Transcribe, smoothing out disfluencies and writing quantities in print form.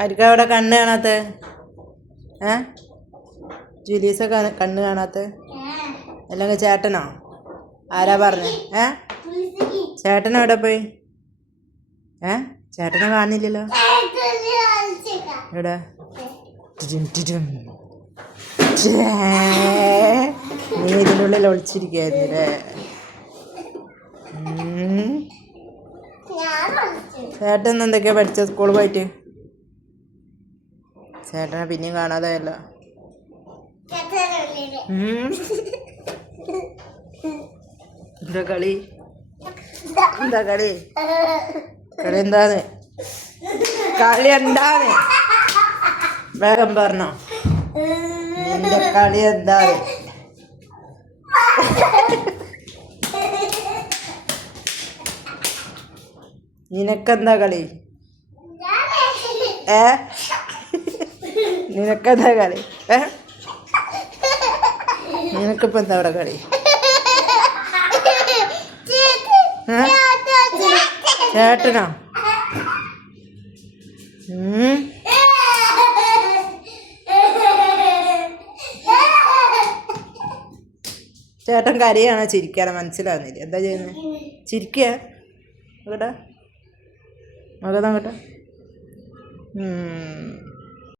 ആർക്കാ അവിടെ കണ്ണ് കാണാത്ത? ജുലീസ കണ്ണ് കാണാത്ത? അല്ലെങ്കിൽ ചേട്ടനോ? ആരാ പറഞ്ഞേ? ചേട്ടൻ എവിടെ പോയി? ചേട്ടനെ കാണുന്നില്ലല്ലോ. എവിടെ? നീ ഇതിനുള്ളിൽ ഒളിച്ചിരിക്കുകയായിരുന്നില്ലേ? ചേട്ടൻ എന്തൊക്കെയാ പഠിച്ച സ്കൂളിൽ പോയിട്ട്? ചേട്ടനെ പിന്നെയും കാണാതെയല്ലോ. എന്താ കളി? എന്താ കളി? കളി എന്താന്ന്? കളി എന്താന്ന് വേഗം പറഞ്ഞോ. നിന്റെ കളി എന്താണ്? നിനക്കെന്താ കളി? നിനക്കെന്താ കളി? നിനക്കിപ്പോ എന്താ അവിടെ കളി? ചേട്ടനോ? ചേട്ടൻ കരയാണോ ചിരിക്കാനോ മനസ്സിലാവുന്നില്ല. എന്താ ചെയ്യുന്നത്? ചിരിക്കുക അങ്ങോട്ടാ? അങ്ങോട്ടാ?